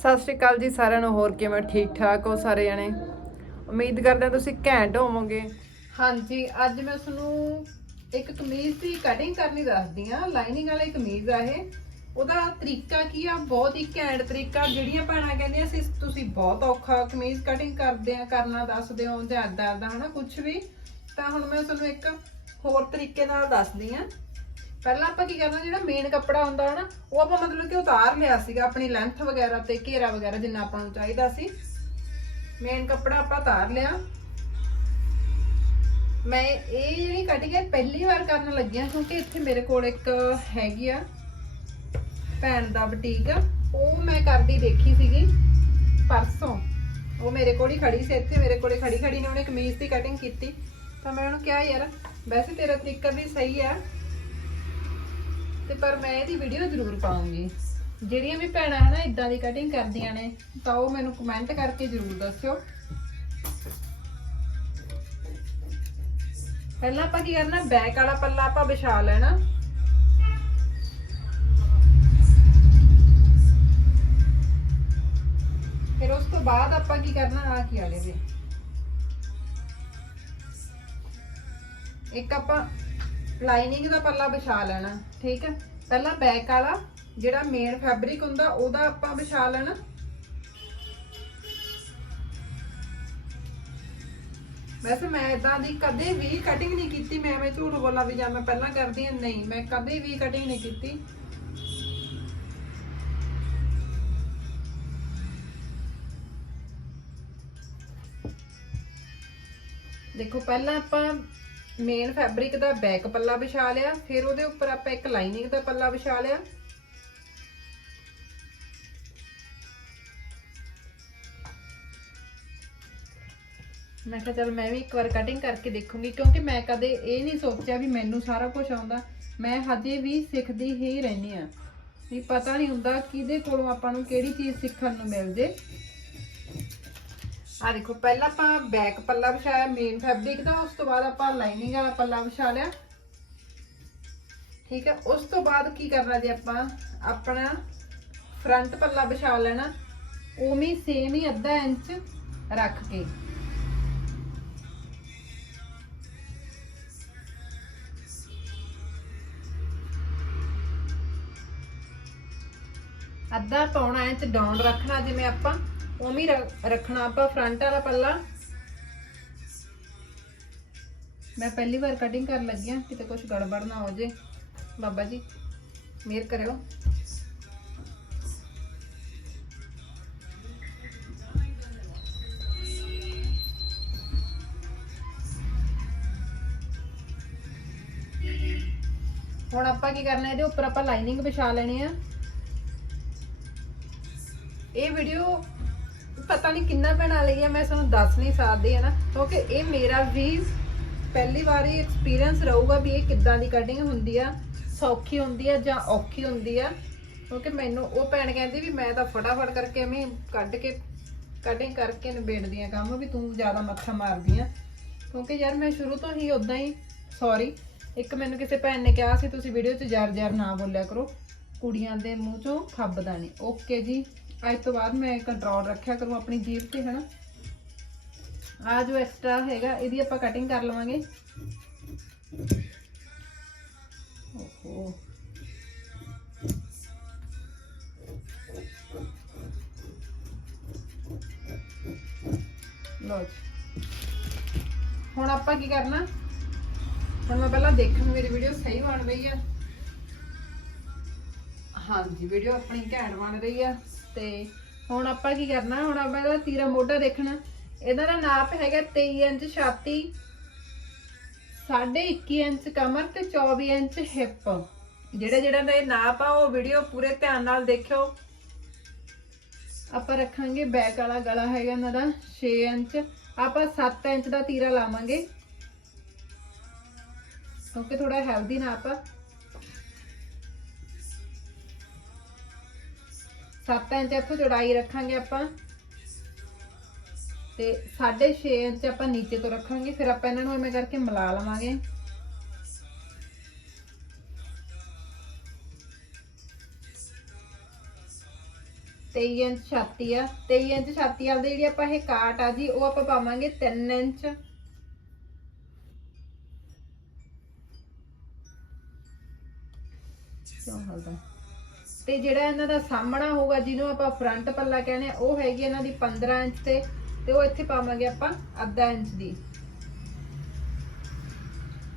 ਸਤਿ ਸ਼੍ਰੀ ਅਕਾਲ ਜੀ ਸਾਰਿਆਂ ਨੂੰ, ਹੋਰ ਕਿਵੇਂ ਠੀਕ ਠਾਕ ਹੋ ਸਾਰੇ ਜਣੇ? ਉਮੀਦ ਕਰਦੇ ਹਾਂ ਤੁਸੀਂ ਘੈਂਟ ਹੋਵੋਗੇ। ਹਾਂਜੀ, ਅੱਜ ਮੈਂ ਤੁਹਾਨੂੰ ਇੱਕ ਕਮੀਜ਼ ਦੀ ਕਟਿੰਗ ਕਰਨੀ ਦੱਸਦੀ ਆ ਲਾਈਨਿੰਗ ਵਾਲੀ ਕਮੀਜ਼ ਆ ਇਹ। ਉਹਦਾ ਤਰੀਕਾ ਕੀ ਆ? ਬਹੁਤ ਹੀ ਘੈਂਟ ਤਰੀਕਾ। ਜਿਹੜੀਆਂ ਭੈਣਾਂ ਕਹਿੰਦੀਆਂ ਸੀ, ਤੁਸੀਂ ਬਹੁਤ ਔਖਾ ਕਮੀਜ਼ ਕਟਿੰਗ ਕਰਦੇ ਆ, ਕਰਨਾ ਦੱਸਦੇ ਹੋ ਜਾਂ ਏਦਾਂ ਏਦਾਂ ਹਨਾ ਕੁਝ ਵੀ। ਤਾਂ ਹੁਣ ਮੈਂ ਤੁਹਾਨੂੰ ਇੱਕ ਹੋਰ ਤਰੀਕੇ ਨਾਲ ਦੱਸਦੀ ਆ ਪਹਿਲਾਂ ਆਪਾਂ ਕੀ ਕਰਨਾ, ਜਿਹੜਾ ਮੇਨ ਕੱਪੜਾ ਹੁੰਦਾ ਹੈ ਨਾ ਉਹ ਆਪਾਂ ਮਤਲਬ ਕਿ ਉਤਾਰ ਲਿਆ ਸੀਗਾ, ਆਪਣੀ ਲੈਂਥ ਵਗੈਰਾ ਤੇ ਘੇਰਾ ਵਗੈਰਾ ਜਿੰਨਾ ਆਪਾਂ ਨੂੰ ਚਾਹੀਦਾ ਸੀ। ਮੇਨ ਕੱਪੜਾ ਆਪਾਂ ਉਤਾਰ ਲਿਆ। ਮੈਂ ਇਹ ਜਿਹੜੀ ਕਟਿੰਗ ਹੈ ਪਹਿਲੀ ਵਾਰ ਕਰਨ ਲੱਗੀ ਕਿਉਂਕਿ ਇੱਥੇ ਮੇਰੇ ਕੋਲ ਇੱਕ ਹੈਗੀ ਆ ਭੈਣ ਦਾ ਬਟੀਕ ਉਹ ਮੈਂ ਕਰਦੀ ਦੇਖੀ ਸੀਗੀ ਪਰਸੋਂ। ਉਹ ਮੇਰੇ ਕੋਲ ਹੀ ਖੜੀ ਸੀ, ਇੱਥੇ ਮੇਰੇ ਕੋਲੇ ਖੜੀ ਖੜੀ ਨੇ, ਉਹਨੇ ਕਮੀਜ਼ ਦੀ ਕਟਿੰਗ ਕੀਤੀ। ਤਾਂ ਮੈਂ ਉਹਨੂੰ ਕਿਹਾ, ਯਾਰ, ਵੈਸੇ ਤੇਰਾ ਤਰੀਕਾ ਵੀ ਸਹੀ ਆ ਤੇ ਪਰ ਮੈਂ ਇਹਦੀ ਵੀਡੀਓ ਜ਼ਰੂਰ ਪਾਉਂਗੀ। ਜਿਹੜੀਆਂ ਵੀ ਭੈਣਾਂ ਹਨਾ ਇਦਾਂ ਦੀ ਕਟਿੰਗ ਕਰਦੀਆਂ ਨੇ, ਤਾਂ ਉਹ ਮੈਨੂੰ ਕਮੈਂਟ ਕਰਕੇ ਜ਼ਰੂਰ ਦੱਸਿਓ। ਪਹਿਲਾਂ ਆਪਾਂ ਕੀ ਕਰਨਾ ਬੈਕ ਵਾਲਾ ਪੱਲਾ ਆਪਾਂ ਵਿਛਾ ਲੈਣਾ। ਫਿਰ ਉਸ ਤੋਂ ਬਾਅਦ ਆਪਾਂ ਕੀ ਕਰਨਾ ਆ ਕੀ ਆਲੇ ਦੇ ਇੱਕ ਆਪਾਂ ਲਾਈਨਿੰਗ ਦਾ ਪੱਲਾ ਵਿਛਾ ਲੈਣਾ, ਠੀਕ ਹੈ? ਪਹਿਲਾਂ ਬੈਕ ਵਾਲਾ, ਜਿਹੜਾ ਮੇਨ ਫੈਬਰਿਕ ਹੁੰਦਾ, ਉਹਦਾ ਆਪਾਂ ਵਿਛਾ ਲੈਣਾ। ਵੈਸੇ ਮੈਂ ਇਦਾਂ ਦੀ ਕਦੇ ਵੀ ਕਟਿੰਗ ਨਹੀਂ ਕੀਤੀ, ਮੈਂ ਐਵੇਂ ਝੂਠ ਬੋਲਾਂ ਵੀ ਜਾਂ ਮੈਂ ਪਹਿਲਾਂ ਕਰਦੀ ਹਾਂ, ਨਹੀਂ, ਮੈਂ ਕਦੇ ਵੀ ਕਟਿੰਗ ਨਹੀਂ ਕੀਤੀ। ਦੇਖੋ, ਪਹਿਲਾਂ ਆਪਾਂ ਮੇਨ ਫੈਬਰਿਕ ਦਾ ਬੈਕ ਪੱਲਾ ਵਿਛਾ ਲਿਆ, ਫਿਰ ਉਹਦੇ ਉੱਪਰ ਆਪਾਂ ਇੱਕ ਲਾਈਨਿੰਗ ਦਾ ਪੱਲਾ ਵਿਛਾ ਲਿਆ। ਮੈਂ ਕਿਹਾ ਚਲ ਮੈਂ ਵੀ ਇੱਕ ਵਾਰ ਕਟਿੰਗ ਕਰਕੇ ਦੇਖੂੰਗੀ, ਕਿਉਂਕਿ ਮੈਂ ਕਦੇ ਇਹ ਨਹੀਂ ਸੋਚਿਆ ਵੀ ਮੈਨੂੰ ਸਾਰਾ ਕੁਝ ਆਉਂਦਾ। ਮੈਂ ਹਜੇ ਵੀ ਸਿੱਖਦੀ ਹੀ ਰਹਿੰਦੀ ਆ ਵੀ ਪਤਾ ਨਹੀਂ ਹੁੰਦਾ ਕਿਹਦੇ ਕੋਲੋਂ ਆਪਾਂ ਨੂੰ ਕਿਹੜੀ ਚੀਜ਼ ਸਿੱਖਣ ਨੂੰ ਮਿਲ ਜੇ। ਆ ਦੇਖੋ, ਪਹਿਲਾਂ ਆਪਾਂ ਬੈਕ ਪੱਲਾ ਵਿਛਾਇਆ ਮੇਨ ਫੈਬਰਿਕ ਦਾ, ਉਸ ਤੋਂ ਬਾਅਦ ਆਪਾਂ ਲਾਈਨਿੰਗ ਵਾਲਾ ਪੱਲਾ ਵਿਛਾ ਲਿਆ। ਠੀਕ ਹੈ, ਉਸ ਤੋਂ ਬਾਅਦ ਕੀ ਕਰਨਾ ਜੀ ਆਪਾਂ? ਆਪਣਾ ਫਰੰਟ ਪੱਲਾ ਵਿਛਾ ਲੈਣਾ, ਉਵੇਂ ਸੇਮ ਹੀ ਅੱਧਾ ਇੰਚ ਰੱਖ ਕੇ। ਅੱਧਾ ਪੌਣਾ ਇੰਚ ਡਾਊਨ ਰੱਖਣਾ ਜਿਵੇਂ ਆਪਾਂ। ਉਵੇਂ ਹੀ ਰ- ਰੱਖਣਾ ਆਪਾਂ ਫਰੰਟ ਵਾਲਾ ਪੱਲਾ। ਮੈਂ ਪਹਿਲੀ ਵਾਰ ਕਟਿੰਗ ਕਰਨ ਲੱਗੀ ਹਾਂ, ਕਿਤੇ ਕੁਝ ਗੜਬੜ ਨਾ ਹੋ ਜੇ। ਬਾਬਾ ਜੀ, ਮਿਹਰ ਕਰਿਓ। ਹੁਣ ਆਪਾਂ ਕੀ ਕਰਨਾ, ਇਹਦੇ ਉੱਪਰ ਆਪਾਂ ਲਾਈਨਿੰਗ ਵਿਛਾ ਲੈਣੀ ਆ। ਇਹ ਵੀਡੀਓ ਪਤਾ ਨਹੀਂ ਕਿੰਨਾ ਭੈਣਾਂ ਲਈ ਹੈ ਮੈਂ ਤੁਹਾਨੂੰ ਦੱਸ ਨਹੀਂ ਸਕਦੀ ਹੈ ਨਾ ਕਿਉਂਕਿ ਇਹ ਮੇਰਾ ਵੀ ਪਹਿਲੀ ਵਾਰੀ ਐਕਸਪੀਰੀਅੰਸ ਰਹੂਗਾ ਵੀ ਇਹ ਕਿੱਦਾਂ ਦੀ ਕਟਿੰਗ ਹੁੰਦੀ ਆ, ਸੌਖੀ ਹੁੰਦੀ ਆ ਜਾਂ ਔਖੀ ਹੁੰਦੀ ਆ। ਕਿਉਂਕਿ ਮੈਨੂੰ ਉਹ ਭੈਣ ਕਹਿੰਦੀ ਵੀ ਮੈਂ ਤਾਂ ਫਟਾਫਟ ਕਰਕੇ ਐਵੇਂ ਕੱਢ ਕੇ ਕਟਿੰਗ ਕਰਕੇ ਨਿਬੇੜਦੀ ਆ ਕੰਮ ਵੀ ਤੂੰ ਜ਼ਿਆਦਾ ਮੱਥਾ ਮਾਰਦੀ ਆ। ਕਿਉਂਕਿ ਯਾਰ ਮੈਂ ਸ਼ੁਰੂ ਤੋਂ ਹੀ ਉਦਾਂ ਹੀ ਸੌਰੀ ਇੱਕ ਮੈਨੂੰ ਕਿਸੇ ਭੈਣ ਨੇ ਕਿਹਾ ਸੀ, ਤੁਸੀਂ ਵੀਡੀਓ 'ਚ ਜਰ ਜਰ ਨਾ ਬੋਲਿਆ ਕਰੋ। ਕੁੜੀਆਂ ਦੇ ਮੂੰਹ 'ਚੋਂ ਖੱਬਦਾ ਨਹੀਂ ਓਕੇ ਜੀ। ਅੱਜ ਤੋਂ ਬਾਅਦ ਮੈਂ ਕੰਟਰੋਲ ਰੱਖਿਆ ਕਰੂੰ ਆਪਣੀ ਜੀਭ ਤੇ, ਹਨਾ? ਆ ਜੋ ਐਕਸਟਰਾ ਹੈਗਾ, ਇਹਦੀ ਆਪਾਂ ਕਟਿੰਗ ਕਰ ਲਵਾਂਗੇ। ਓਹੋ। ਲੋ ਹੁਣ ਆਪਾਂ ਕੀ ਕਰਨਾ? ਹੁਣ ਮੈਂ ਪਹਿਲਾਂ ਦੇਖਣ ਮੇਰੀ ਵੀਡੀਓ ਸਹੀ ਬਣ ਰਹੀ ਆ। ਹਾਂਜੀ ਵੀਡੀਓ ਆਪਣੀ ਘੈਂਟ ਬਣ ਰਹੀ ਆ। ਤੇ ਹੁਣ ਆਪਾਂ ਕੀ ਕਰਨਾ, ਹੁਣ ਆਪਾਂ ਇਹਦਾ ਤੀਰਾ ਮੋਢਾ ਦੇਖਣਾ। ਇਹਦਾ ਨਾ ਨਾਪ ਹੈਗਾ 23 ਇੰਚ ਛਾਤੀ 21.5 ਇੰਚ ਕਮਰ ਤੇ 24 ਇੰਚ ਹਿੱਪ। ਜਿਹੜਾ ਜਿਹੜਾ ਦਾ ਇਹ ਨਾਪ ਆ, ਉਹ ਵੀਡੀਓ ਪੂਰੇ ਧਿਆਨ ਨਾਲ ਦੇਖਿਓ। ਆਪਾਂ ਰੱਖਾਂਗੇ ਬੈਕ ਵਾਲਾ ਗਲਾ ਹੈਗਾ ਇਹਨਾਂ ਦਾ 6 ਇੰਚ। ਆਪਾਂ 7 ਇੰਚ ਦਾ ਤੀਰਾ ਲਾਵਾਂਗੇ। ਕਿਉਂਕਿ ਥੋੜਾ ਹੈਲਦੀ ਨਾਪ ਆ। 7 ਇੰਚ ਇੱਥੋਂ ਚੌੜਾਈ ਰੱਖਾਂਗੇ ਆਪਾਂ। ਤੇ 6.5 ਇੰਚ ਆਪਾਂ ਨੀਚੇ ਤੋਂ ਰੱਖਾਂਗੇ, ਫਿਰ ਆਪਾਂ ਇਹਨਾਂ ਨੂੰ ਐਵੇਂ ਕਰਕੇ ਮਿਲਾ ਲਵਾਂਗੇ। ਤੇਈ ਇੰਚ ਛਾਤੀ ਆ, ਤੇਈ ਇੰਚ ਛਾਤੀ ਵਾਲੀ ਜਿਹੜੀ ਆਪਾਂ ਇਹ ਕਾਟ ਆ ਜੀ, ਉਹ ਆਪਾਂ ਪਾਵਾਂਗੇ 3 ਇੰਚ। ਕਿਉਂ ਹਲਦਾ? ਤੇ ਜਿਹੜਾ ਇਹਨਾਂ ਦਾ ਸਾਹਮਣਾ ਹੋਊਗਾ, ਜਿਹਨੂੰ ਆਪਾਂ ਫਰੰਟ ਪੱਲਾ ਕਹਿੰਦੇ ਆ, ਉਹ ਹੈਗੀ ਇਹਨਾਂ ਦੀ 15 ਇੰਚ ਤੇ ਤੇ ਉਹ ਇੱਥੇ ਪਾਵਾਂਗੇ ਆਪਾਂ ਅੱਧਾ ਇੰਚ ਦੀ।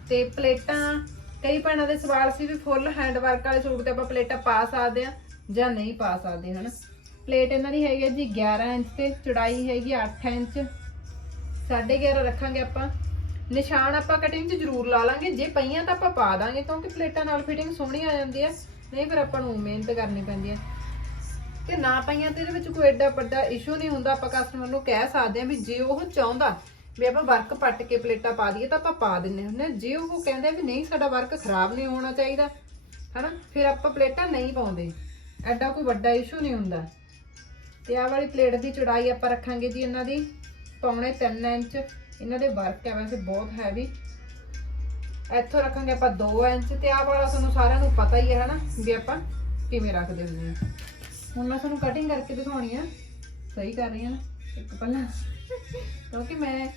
ਤੇ ਪਲੇਟਾਂ, ਕਈ ਭੈਣਾਂ ਦੇ ਸਵਾਲ ਸੀ ਵੀ ਫੁੱਲ ਹੈਂਡ ਵਰਕ ਵਾਲੇ ਸੂਟ ਤੇ ਆਪਾਂ ਪਲੇਟਾਂ ਪਾ ਸਕਦੇ ਆ ਜਾਂ ਨਹੀਂ ਪਾ ਸਕਦੇ, ਹਨ? ਪਲੇਟ ਇਹਨਾਂ ਦੀ ਹੈਗੀ ਜੀ 11 ਇੰਚ ਤੇ, ਚੌੜਾਈ ਹੈਗੀ 8 ਇੰਚ। 11.5 ਰੱਖਾਂਗੇ ਆਪਾਂ। ਨਿਸ਼ਾਨ ਆਪਾਂ ਕਟਿੰਗ 'ਚ ਜ਼ਰੂਰ ਲਾ ਲਾਂਗੇ, ਜੇ ਪਈਆਂ ਤਾਂ ਆਪਾਂ ਪਾ ਦਾਂਗੇ, ਕਿਉਂਕਿ ਪਲੇਟਾਂ ਨਾਲ ਫਿਟਿੰਗ ਸੋਹਣੀ ਆ ਜਾਂਦੀ ਹੈ ਨਹੀਂ, ਫਿਰ ਆਪਾਂ ਨੂੰ ਮਿਹਨਤ ਕਰਨੀ ਪੈਂਦੀ ਹੈ ਤੇ ਨਾ ਪਈਆਂ ਤੇ ਇਹਦੇ ਵਿੱਚ ਕੋਈ ਐਡਾ ਵੱਡਾ ਇਸ਼ੂ ਨਹੀਂ ਹੁੰਦਾ, ਆਪਾਂ ਕਸਟਮਰ ਨੂੰ ਕਹਿ ਸਕਦੇ ਹਾਂ ਵੀ ਜੇ ਉਹ ਚਾਹੁੰਦਾ ਵੀ ਆਪਾਂ ਵਰਕ ਪੱਟ ਕੇ ਪਲੇਟਾਂ ਪਾ ਦਈਏ ਤਾਂ ਆਪਾਂ ਪਾ ਦਿੰਨੇ ਹੁੰਦੇ ਹਾਂ। ਜੇ ਉਹ ਕਹਿੰਦੇ ਵੀ ਨਹੀਂ, ਸਾਡਾ ਵਰਕ ਖਰਾਬ ਨਹੀਂ ਹੋਣਾ ਚਾਹੀਦਾ, ਹਨਾ? ਫਿਰ ਆਪਾਂ ਪਲੇਟਾਂ ਨਹੀਂ ਪਾਉਂਦੇ। ਐਡਾ ਕੋਈ ਵੱਡਾ ਇਸ਼ੂ ਨਹੀਂ ਹੁੰਦਾ। ਤੇ ਆਹ ਵਾਲੀ ਪਲੇਟ ਦੀ ਚੌੜਾਈ ਆਪਾਂ ਰੱਖਾਂਗੇ ਜੀ ਇਹਨਾਂ ਦੀ, ਪੌਣੇ 3 ਇੰਚ। ਇਹਨਾਂ ਦੇ ਵਰਕ ਹੈ ਵੈਸੇ ਬਹੁਤ ਹੈਵੀ ਇੱਥੋਂ ਰੱਖਾਂਗੇ ਆਪਾਂ 2 ਇੰਚ ਤੇ ਆਹ ਵਾਲਾ ਤੁਹਾਨੂੰ ਸਾਰਿਆਂ ਨੂੰ ਪਤਾ ਹੀ ਹੈ, ਹਨਾ, ਵੀ ਆਪਾਂ ਕਿਵੇਂ ਰੱਖਦੇ ਹੁੰਦੇ ਹਾਂ। ਹੁਣ ਮੈਂ ਤੁਹਾਨੂੰ ਕਟਿੰਗ ਕਰਕੇ ਦਿਖਾਉਣੀ ਆ। ਸਹੀ ਕਰ ਰਹੀ ਹਾਂ ਨਾ, ਇੱਕ ਪਹਿਲਾਂ ਕਿਉਂਕਿ ਮੈਂ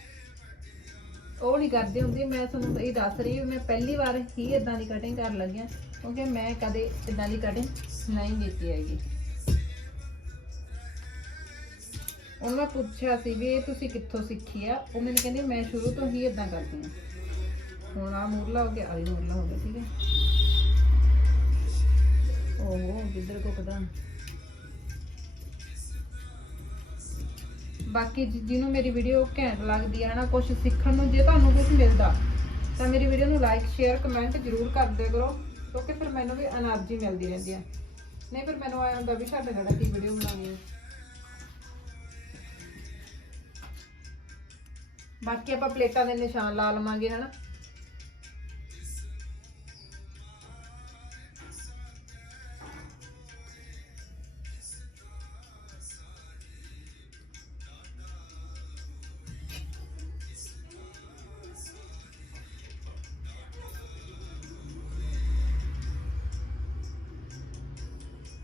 ਉਹ ਨਹੀਂ ਕਰਦੀ ਹੁੰਦੀ, ਮੈਂ ਤੁਹਾਨੂੰ ਇਹ ਦੱਸ ਰਹੀ ਵੀ ਮੈਂ ਪਹਿਲੀ ਵਾਰ ਹੀ ਇਦਾਂ ਦੀ ਕਟਿੰਗ ਕਰਨ ਲੱਗੀ ਹਾਂ, ਕਿਉਂਕਿ ਮੈਂ ਕਦੇ ਇਦਾਂ ਦੀ ਕਟਿੰਗ ਨਹੀਂ ਕੀਤੀ ਹੈਗੀ। ਉਹਨੂੰ ਮੈਂ ਪੁੱਛਿਆ ਸੀ ਵੀ ਇਹ ਤੁਸੀਂ ਕਿੱਥੋਂ ਸਿੱਖੀ ਆ? ਉਹ ਮੈਨੂੰ ਕਹਿੰਦੀ ਮੈਂ ਸ਼ੁਰੂ ਤੋਂ ਹੀ ਇਦਾਂ ਕਰਦੀ ਹਾਂ। ਹੁਣ ਆ, ਮੁਰਲਾ ਹੋ ਗਿਆ, ਆ ਮੁਰਲਾ ਹੋ ਗਿਆ, ਠੀਕ ਹੈ। ਓਹੋ, ਕਿੱਧਰ ਕੋ ਕਦਾ ਬਾਕੀ ਜਿਹਨੂੰ ਮੇਰੀ ਵੀਡੀਓ ਘੈਂਟ ਲੱਗਦੀ ਹੈ ਨਾ ਕੁਝ ਸਿੱਖਣ ਨੂੰ, ਜੇ ਤੁਹਾਨੂੰ ਕੁਝ ਮਿਲਦਾ, ਤਾਂ ਮੇਰੀ ਵੀਡੀਓ ਨੂੰ ਲਾਈਕ ਸ਼ੇਅਰ ਕਮੈਂਟ ਜ਼ਰੂਰ ਕਰਦੇ ਕਰੋ, ਕਿਉਂਕਿ ਫਿਰ ਮੈਨੂੰ ਵੀ એનર્ਜੀ ਮਿਲਦੀ ਰਹਿੰਦੀ ਹੈ ਨਹੀਂ, ਫਿਰ ਮੈਨੂੰ ਆਇਆ ਹੁੰਦਾ ਵੀ ਸਾਡੇ ਨਾਲ ਕੀ ਵੀਡੀਓ ਬਣਾਉਣੀ ਹੈ। ਬਾਕੀ ਆਪਾਂ ਪਲੇਟਾਂ ਦੇ ਨਿਸ਼ਾਨ ਲਾ ਲਵਾਂਗੇ, ਹਨਾ।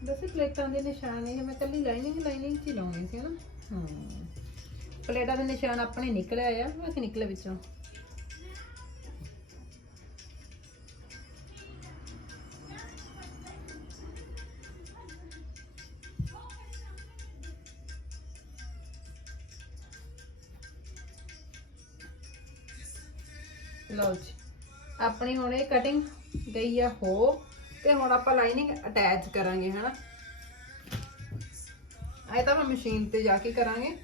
ਵੈਸੇ ਪਲੇਟਾਂ ਦੇ ਨਿਸ਼ਾਨ ਇਹ ਮੈਂ ਕੱਲੀ ਲਾਈਨਿੰਗ ਲਾਈਨਿੰਗ ਚ ਹੀ ਲਾਉਣੀ ਸੀ ਹਨਾ? ਹਾਂ ਪਲੇਟਾਂ ਦੇ ਨਿਸ਼ਾਨ ਆਪਣੇ ਨਿਕਲੇ ਆਇਆ ਵੈਸੇ ਨਿਕਲੇ ਵਿੱਚੋਂ। ਲਓ ਜੀ, ਆਪਣੀ ਹੁਣ ਇਹ ਕਟਿੰਗ ਗਈ ਆ ਹੋ। ਤੇ ਹੁਣ ਆਪਾਂ ਲਾਈਨਿੰਗ ਅਟੈਚ ਕਰਾਂਗੇ, ਹਨਾ? ਇਹ ਤਾਂ ਮੈਂ ਮਸ਼ੀਨ ਤੇ ਜਾ ਕੇ ਕਰਾਂਗੇ।